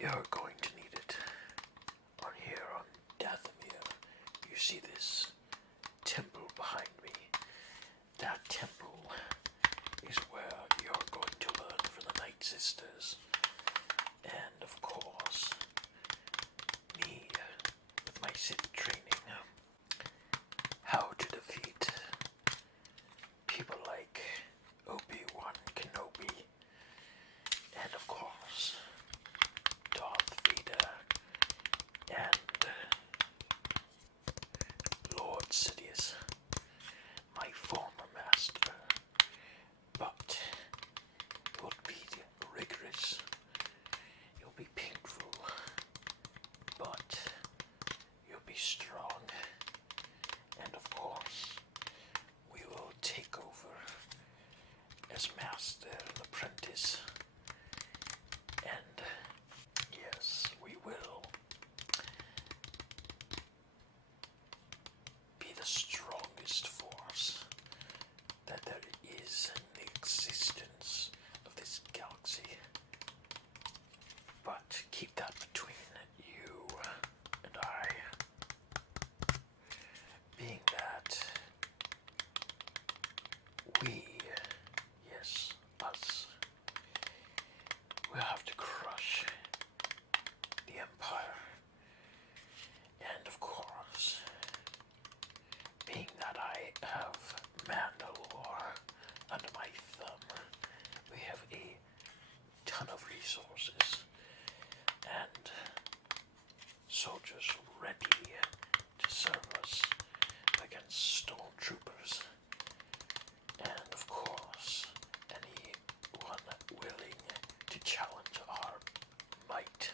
You're going to need it. On here on Dathomir, you see this temple behind me. That temple is where you're going to learn from the Night Sisters. And of course, me, with my Sith training, how to defeat people like Obi-Wan Kenobi, and of course, Darth Vader, and Lord Sidious, my former master. But it will be rigorous, it'll be painful, but you'll be strong. And of course, we will take over as master and apprentice. And yes, we will be the strongest force that there is in the existence of this galaxy. But keep that between you and I. Being that we, yes, us, will have to crush the Empire. And of course, being that I have Mandalore under my thumb, we have a ton of resources and soldiers ready to serve us against stormtroopers, and of course anyone willing to challenge our might.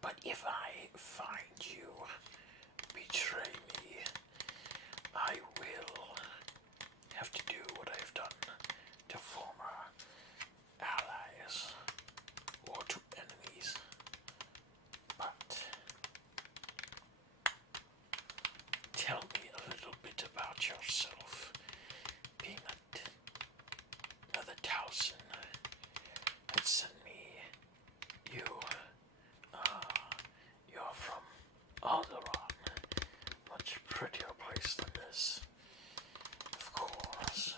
But if I find you, betray me, I will have to do what I have done to former allies or to enemies. But tell me a little bit about yourself, being that another Towson had sent me you. You're from Alderaan, much prettier place than this. Of course,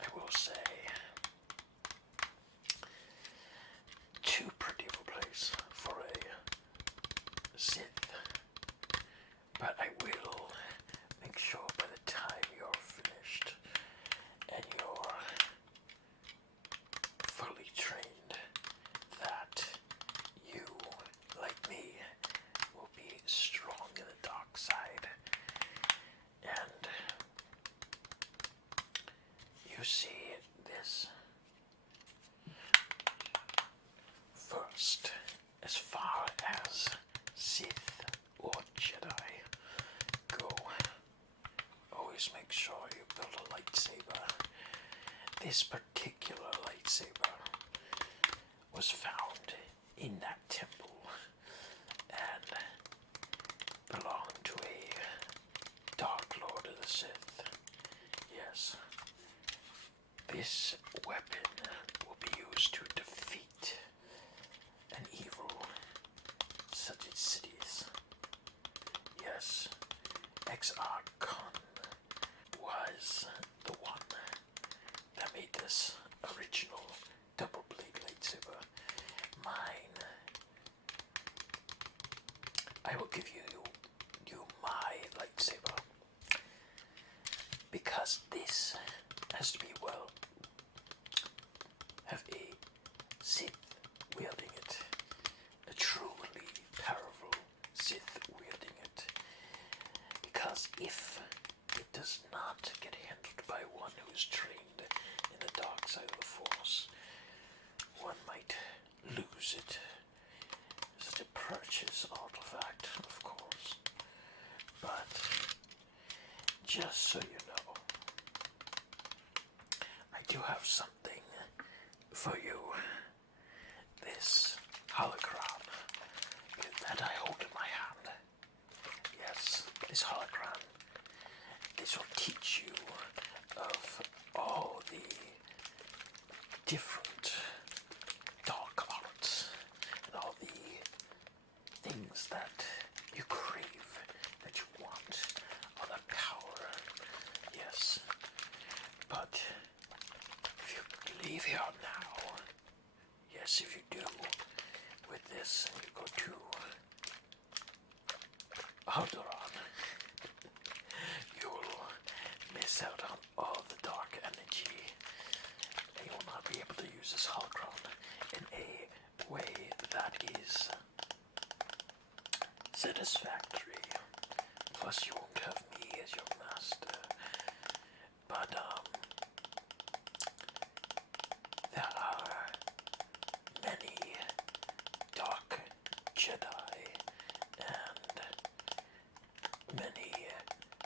I will say, too pretty of a place for a Sith. But I will make sure by the time you're finished and you're fully trained that you, like me, will be strong in the dark side. And you see this first, as far as Sith or Jedi go, always make sure you build a lightsaber. This particular lightsaber was found in that temple and belonged to a Dark Lord of the Sith. Yes, this weapon will be used to defeat an evil such as Sidious. Yes, Exarchon was the one that made this original double blade lightsaber. Mine, I will give you my lightsaber, because this has to be, well, have a Sith wielding it, a truly powerful Sith wielding it, because if it does not get handled by one who is trained in the dark side of the Force, one might lose it. Such a precious artifact, of course. But just so you know, I do have something for you. This holocron that I hold in my hand. Yes, this holocron. This will teach you of all the different leave here now. Yes, if you do, with this, and you go to Alderaan, you will miss out on all the dark energy, and you will not be able to use this holocron in a way that is satisfactory. Plus, you won't have me as your master. But, there are many dark Jedi and many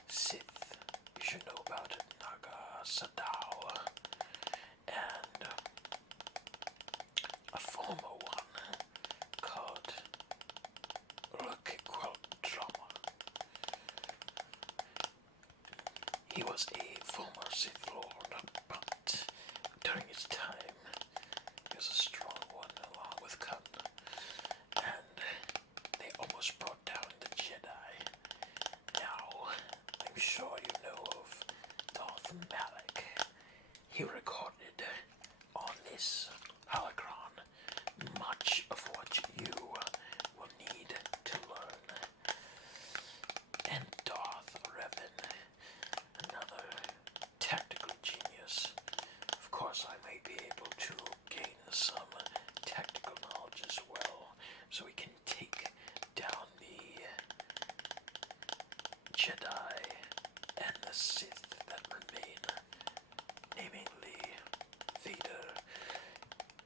Sith you should know about it. Naga Sadao and a former one called Drama. He was a former Sith Lord, but during his time, he was a strong one along with Khan, and they almost brought down the Jedi. Now, I'm sure you know of Darth Malik. He recorded on this holocron much of what you will need to learn. And Darth Revan, another tactical genius. Of course, I may be able to gain some tactical knowledge as well, so we can take down the Jedi and the Sith that remain, namely Vader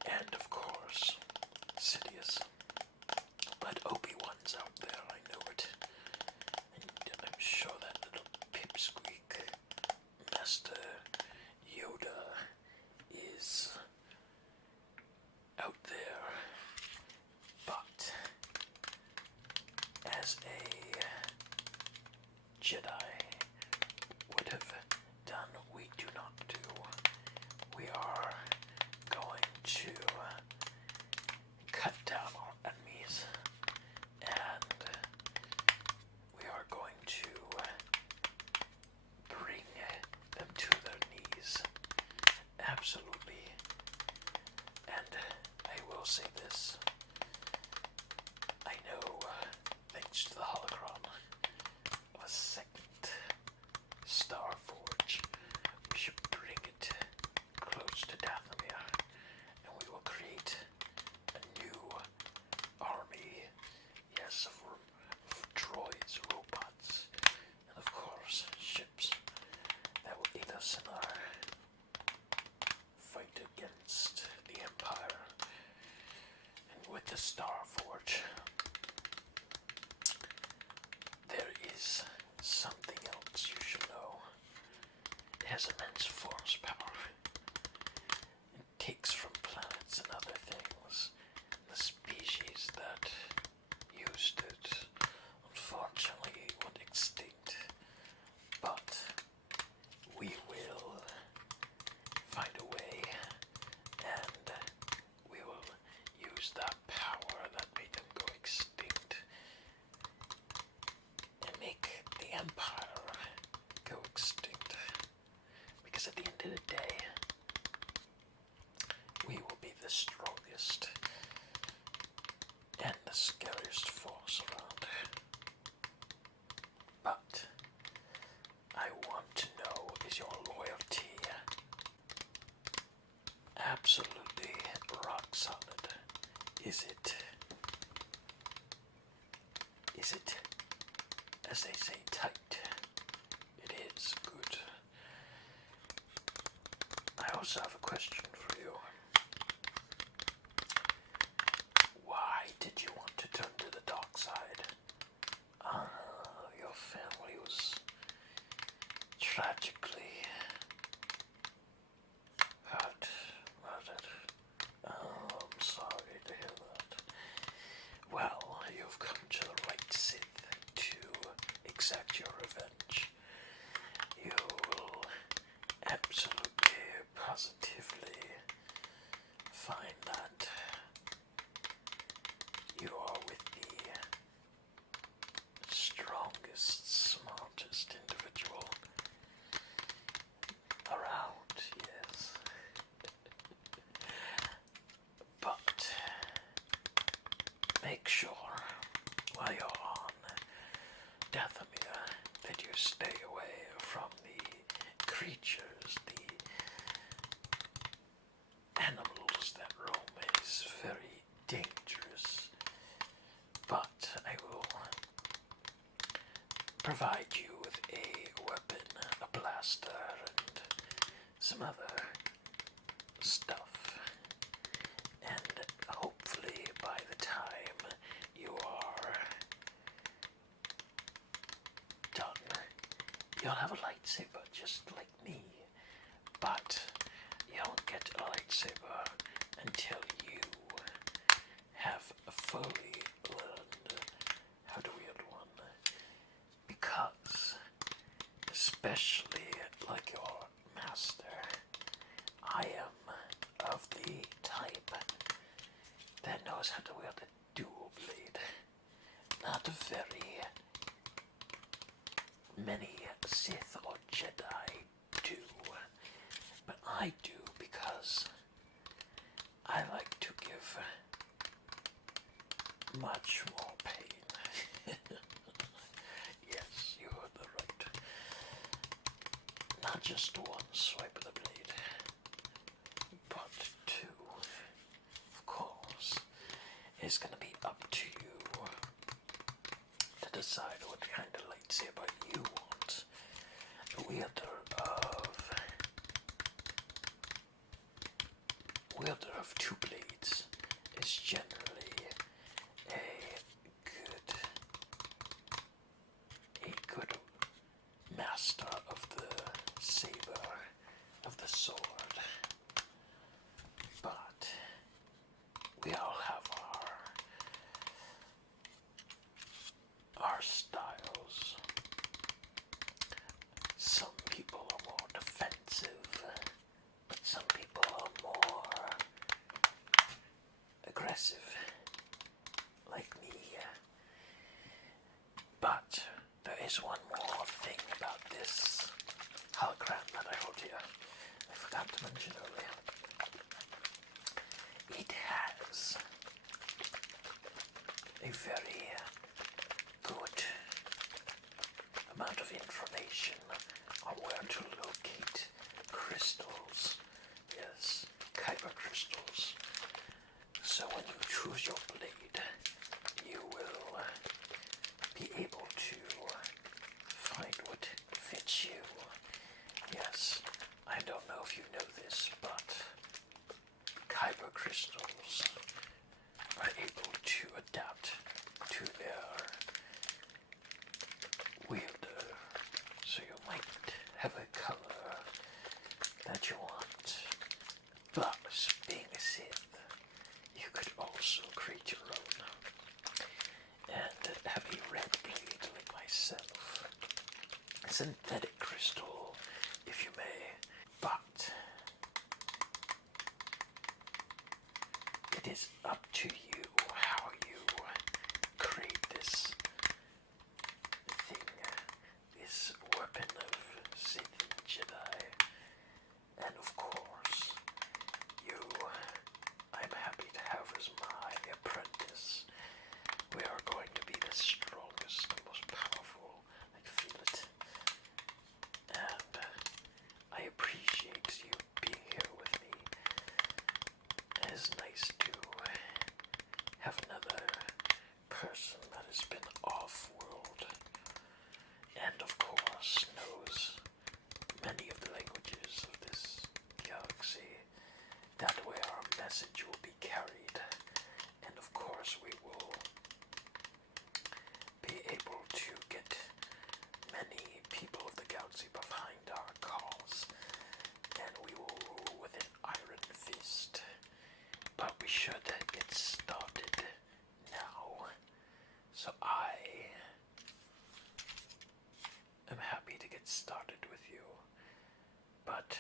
and, of course, Sidious. But Obi-Wan's out there, I know it. And I'm sure that little pipsqueak, Master Yoda, is out there. But as a Jedi would have done, we do not do. We are going to cut down our enemies, and we are going to bring them to their knees. Absolutely. And I will say this. I know, thanks to the holocron of a second Star Forge, we should bring it close to Dathomir, and we will create a new army, yes, of droids, robots, and of course, ships that will aid us in our fight against the Empire. And with the Star Forge, there is something else you should know. It has immense force power. It takes from planets and other things. The species that used it, unfortunately, went extinct. But we will find a way, and we will use that power that made them go extinct and make the Empire go extinct. Because at the end of the day, we will be the strongest and the scariest force around. But I want to know, is your loyalty absolutely rock solid? Is it, as they say, tight? It is good. I also have a question for you. Why did you want to turn to the dark side? Your family was tragically murdered. I'm sorry to hear that. Well, you've come to the right Sith to exact your revenge. You will absolutely, positively find that you are with the strongest, smartest individual make sure while you're on Dathomir that you stay away from the creatures, the animals that roam. Is very dangerous, but I will provide you with a weapon, a blaster, and some other stuff. And hopefully by the time you are done, you'll have a lightsaber just like me. But you don't get a lightsaber until you have fully learned how to wield one. Because, especially like your master, I am of the type that knows how to wield a dual blade. Not very many Sith or Jedi do, but I do because I like to give much more pain. Yes, you heard that right. Not just one swipe of the blade, but two. Of course, it's gonna be up to you to decide what kind of lightsaber you want. The wielder of two blades is generally a good master of the saber, of the sword. But we all have our styles. Some people are more defensive, but some people are more aggressive, like me. But there is one more thing about this holocron that I hold here. I forgot to mention earlier. It has a very good amount of information on where to locate crystals. Yes, Kyber crystals. So when you choose your blade, you will be able to find what fits you. Yes, I don't know if you know this, but Kyber crystals are able to adapt to their wielder. So you might have a color that you want, but being a Sith, you could also create your own and have a red blade like myself. A synthetic crystal, if you may, but it is up to you how you create this thing, this weapon of Sith and Jedi. And of course, I'm happy to have as my apprentice. We are going to be the strongest, the most powerful. I can feel it. And I appreciate you being here with me. It's nice to have another person that has been off-world and of course knows many of the languages of this galaxy. That way our message will be carried, and of course we will be able to get many people of the galaxy behind our cause, and we will rule with an iron fist. But we should get started now. So I am happy to get started with you, but